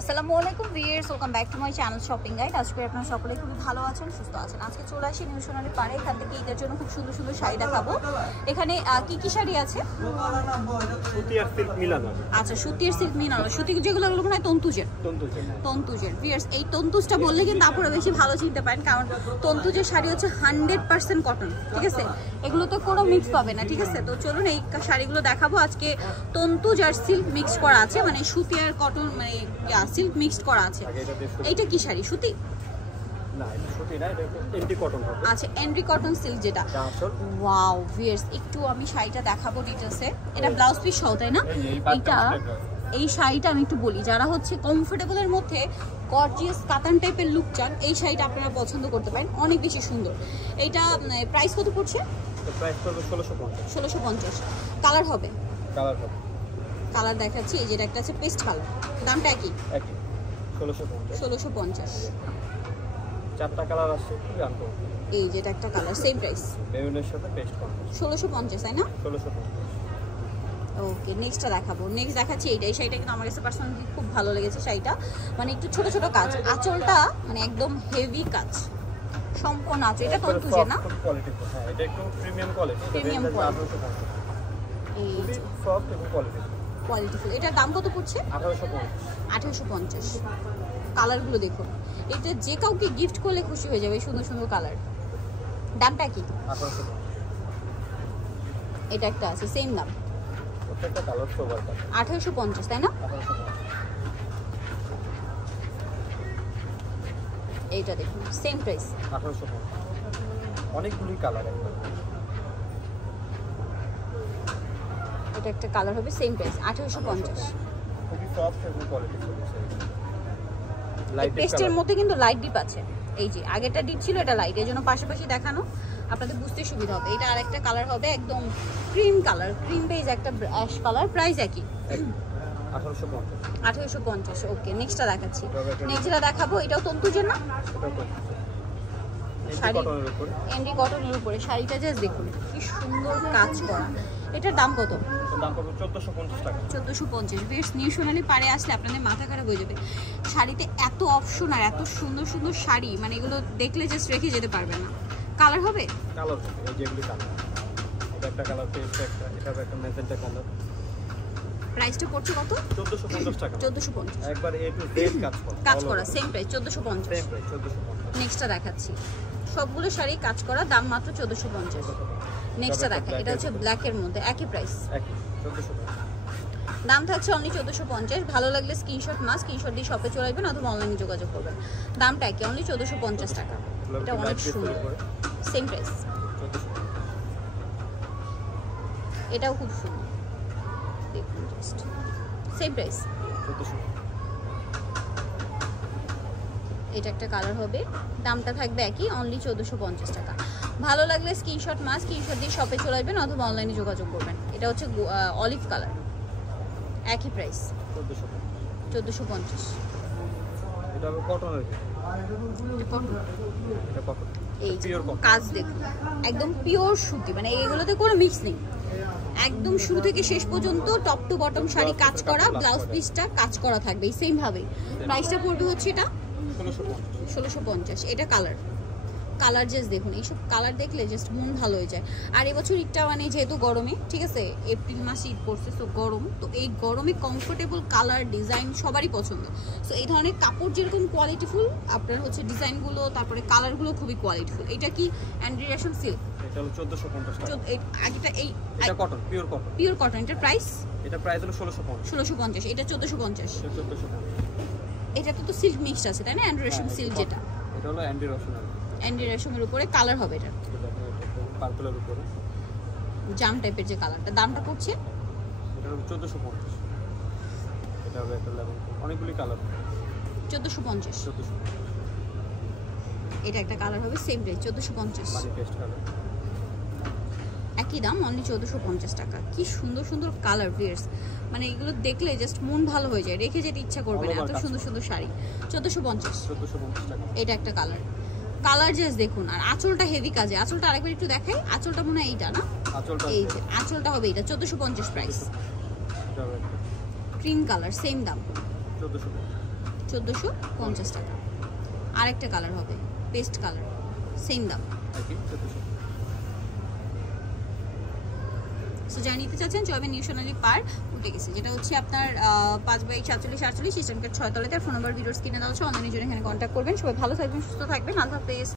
আসসালামু আলাইকুম viewers, welcome back to my channel shopping guide. আজকে আপনারা সকলে খুবই ভালো আছেন, সুস্থ আছেন। আজকে চলে আসি নিউ সোনালী পাড়ে। এখান থেকে ঈদের জন্য খুব সুন্দর সুন্দর শাড়ি দেখাবো। এখানে কি কি শাড়ি আছে? সুতি আর সিল্ক মিলানো। আচ্ছা, সুতি আর সিল্ক মিলানো। সুতি যেগুলো ওগুলো মনে হয় তন্তুজের। তন্তুজের ভিউয়ার্স, এই তন্তুজটা বললে কিন্তু আপনারা বেশি ভালো চিনতে পারেন, কারণ তন্তুজের শাড়ি হচ্ছে 100% কটন, ঠিক আছে? এগুলো তো কোনো মিক্স পাবে না, ঠিক আছে? তো চলুন এই শাড়িগুলো দেখাবো। আজকে তন্তুজ আর সিল্ক মিক্স করা আছে, মানে সুতি আর কটন, মানে সিল্ক মিক্সড করা আছে। এইটা কি শাড়ি? সুতি না, এটা সুতি না, এটা এন্ডি কটন হবে। আচ্ছা, এন্ডি কটন সিল্ক যেটা। ওয়াও ভিউয়ার্স, একটু আমি শাড়িটা দেখাবো ডিটেইলসে। এটা ব্লাউজ পিস সহ, তাই না? এটা এই শাড়িটা আমি একটু বলি, যারা হচ্ছে কমফোর্টেবলের মধ্যে গর্জিয়াস কাতান টাইপের লুক চান, এই শাড়িটা আপনারা পছন্দ করতে পারেন, অনেক বেশি সুন্দর। এইটা প্রাইস কত পড়ছে? প্রাইস পড়বে 1650। 1650। কালার হবে? কালার হবে। কালার দেখাচ্ছি, এই যেটা একটা আছে পেস্ট কালার, দামটা একই 1650। 1650। চারটা কালার আছে, কি জানতো? এই যেটা একটা কালার, সেম প্রাইস মেরুনের সাথে পেস্ট করা 1650, তাই না? 1650। ওকে, নেক্সটটা দেখাবো। নেক্সট দেখাচ্ছি এইটা। এই শাড়িটা কিন্তু আমার কাছে পার্সোনালি খুব ভালো লেগেছে। শাড়িটা মানে একটু ছোট ছোট কাজ, আঁচলটা মানে একদম হেভি কাজ, সম্পূর্ণ আঁচল। এটা তন্তুজে না? কোয়ালিটি। হ্যাঁ, এটা একটু প্রিমিয়াম কোয়ালিটি। Premium quality. এই সফট এবং কোয়ালিটি। কোয়ালিটিফুল। এটার দাম কত পড়ছে? 1850। 1850। কালারগুলো দেখুন, এটা যে কাউকে গিফট করলে খুশি হয়ে যাবে, এই সুন্দর সুন্দর কালার। দামটা কি? 1850। এটা একটা আছে, সেম দাম। প্রত্যেকটা কালার সোবার কালার। 1850, তাই না? 1850। এইটা দেখুন, সেম প্রাইস 1850। অনেকগুলি কালার একটা। এটা একটা কালার হবে, সেম প্রাইস 1850। খুবই সফট এবং কোয়ালিটিফুল। এই পেস্টের মধ্যে কিন্তু লাইট ডিপ আছে। এই যে আগেরটা ডিপ ছিল, এটা লাইট, এর জন্য পাশাপাশি দেখানো আপনাদের বুঝতে সুবিধা হবে। এটা আরেকটা কালার হবে, একদম ক্রিম কালার, ক্রিম বেজ একটা অ্যাশ কালার। প্রাইস একই 1850। 1850। ওকে, নেক্সটটা দেখাচ্ছি। নেক্সটটা দেখাবো, এটাও তন্তুজের না? শাড়ি এন্ডি কটনের উপরে। শাড়িটা জাস্ট দেখুন কি সুন্দর কাজ করা। এটার দাম কত? দাম পড়বে 1450 টাকা। 1450। বেশ, নিউ সোনালী পাড়ে আসলে আপনাদের মাথা খারাপ হয়ে যাবে। শাড়িতে এত অপশন আর এত সুন্দর সুন্দর শাড়ি, মানে এগুলো দেখলে জাস্ট রেখে যেতে পারবে না। কালার হবে? কালার হবে, এই যেগুলি কালার। এটা একটা কালার, পেস্ট একটা, এটা একটা ম্যাজেন্টা কালার। প্রাইসটা পড়ছে কত? 1450 টাকা। 1450। একবার এ টু জেড কাজ করা, সেম প্রাইস 1450। Same price 1450। নেক্সটটা দেখাচ্ছি, সবগুলো শাড়ি কাজ করা, দাম মাত্র 1450। নেক্সটটা দেখা, এটা হচ্ছে ব্ল্যাকের মধ্যে, একই প্রাইস, একই 1450। দাম থাকছে অনলি 1450। ভালো লাগলে স্ক্রিনশট দিয়ে শপে চলে আসবেন অথবা অনলাইনে যোগাযোগ করবেন। দামটা একই, অনলি 1450 টাকা। এটা অনেক সুন্দর, সেম প্রাইস। এটাও খুব সুন্দর, দেখুন জাস্ট সেম প্রাইস 1450। এটা একটা কালার হবে, দামটা থাকবে একই, অনলি 1450 টাকা। ভালো লাগলে স্ক্রিনশট দিয়ে শপে চলে আসবেন অথবা অনলাইনে যোগাযোগ করবেন। এটা হচ্ছে অলিভ কালার, একই প্রাইস 1450। এটা হবে কটনের। এই কাজ দেখুন, একদম পিওর সুতি, মানে এগুলোতে কোনো মিক্স নেই। একদম শুরু থেকে শেষ পর্যন্ত টপ টু বটম শাড়ি কাজ করা, ব্লাউজ পিসটা কাজ করা থাকবে এই সেম ভাবে। প্রাইসটা পড়বে হচ্ছে এটা 1650। এটা কালার জাস্ট দেখুন, এইসব কালার দেখলে জাস্ট মন ভালো হয়ে যায়। আর এবছর ঈদটা মানে যেহেতু গরমে, ঠিক আছে, এপ্রিল মাসে ঈদ পড়ছে, সো গরম, তো এই গরমে কমফোর্টেবল কালার ডিজাইন সবারই পছন্দ। সো এই ধরনের কাপড় যেরকম কোয়ালিটিফুল, আপনার হচ্ছে ডিজাইনগুলো, তারপরে কালারগুলো খুবই কোয়ালিটিফুল। এটা কি অ্যান্ডি রেশম সিল্ক? এটা হলো 1450 টাকা। আগেটা এটা কটন, পিওর কটন। এটার প্রাইস? এটা প্রাইস হলো 1650। 1650। এটা 1450। 1450। এটাতে তো সিল্ক মিক্সড আছে, তাই না? অ্যান্ডি রেশম সিল্ক যেটা, এটা হলো অ্যান্ডি রেশম। অ্যান্ডি রেশমের উপরে কালার হবে, এটা পার্পলের উপরে জাম টাইপের যে কালারটা। দামটা পড়ছে? এটা হলো 1450। এটা হবে একটা লেভেল, অনেকগুলি কালার। 1450। 1450। এটা একটা কালার হবে, সেম প্রাইস 1450। মানে পেস্ট কালার, একই দাম, অনলি 1450 টাকা। কি সুন্দর সুন্দর কালার ভিউয়ার্স, মানে এগুলো দেখলে জাস্ট মন ভালো হয়ে যায়, রেখে যেতে ইচ্ছা করবে না, এত সুন্দর সুন্দর শাড়ি। 1450 টাকা। এটা একটা কালার জাস্ট দেখুন। আর আঁচলটা হেভি কাজে, আঁচলটা আরেকবার একটু দেখাই। আঁচলটা মনে হয় এইটা না? এই যে আঁচলটা হবে এটা, 1450 প্রাইস। ক্রিম কালার, সেম দাম 1450। 1450 টাকা। আরেকটা কালার হবে পেস্ট কালার, সেম দাম। একই 1400। সো যা নিতে চাচ্ছেন চলবে নিউ সোনালী পার উঠে গেছে, যেটা হচ্ছে আপনার 5/47 ইস্টার্ন গেট 6 তলাতে। ফোন নাম্বার ভিডিওস কিনে দেওয়া হচ্ছে, অনলাইনের জন্য এখানে কন্ট্যাক্ট করবেন। সবাই ভালো থাকবেন, সুস্থ থাকবেন, আল্লাহ হাফেজ।